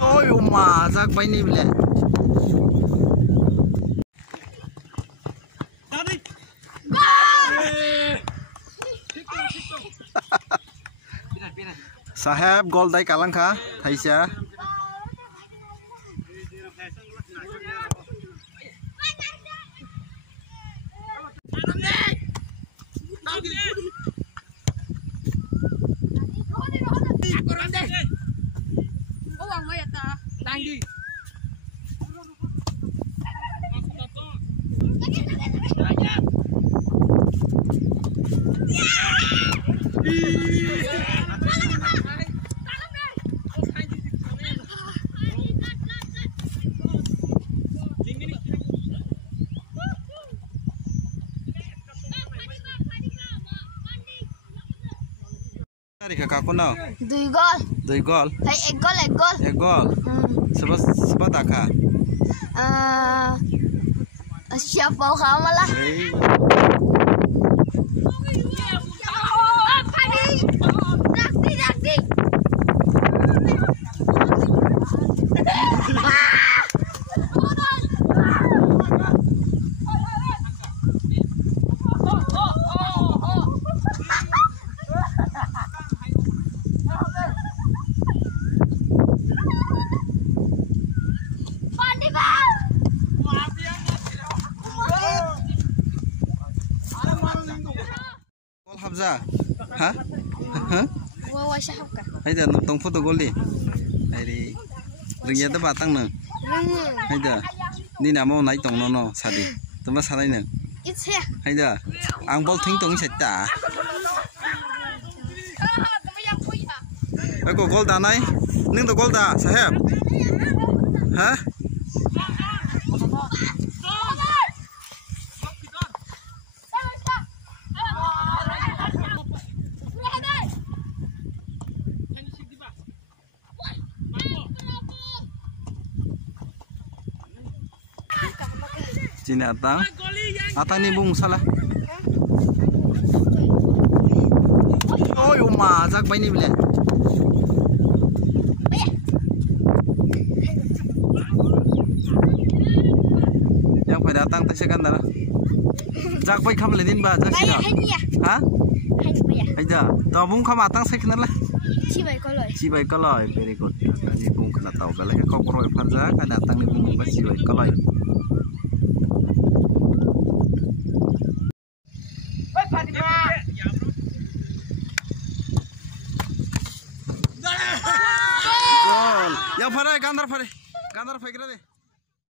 Ôi mà rác bay đi lẹ. Sahab gol dai kalang kha thaisa. Kakak nào? Dui gol. Hay ek gol. Ek gol. Sebab tak kah? Siapa kamu lah? Habza, hah? Hah? Wawa siapa? Hay dah nonton foto gol di. Hari ringnya tu batang neng. Hay dah. Ni nama naik tong nono sadi. Tuma sadai neng. Itu ya. Hay dah. Ang bol ting tong seta. Aku gol dah naik. Neng tu gol dah, sahab. Hah? Sini atang ni bung salah. Oh, mazak bay ni bile. Yang pada datang tersekan dah. Jak bay kam ledin ba jak sih dah. Hah? Aida, tahu bung kam atang sekan lah. Cibai koloi, very good. Ni bung kena tahu. Kalau kau koroi farza, kan datang ni bung ba cibai koloi. Yang pada gandar pada, gandar fikir deh.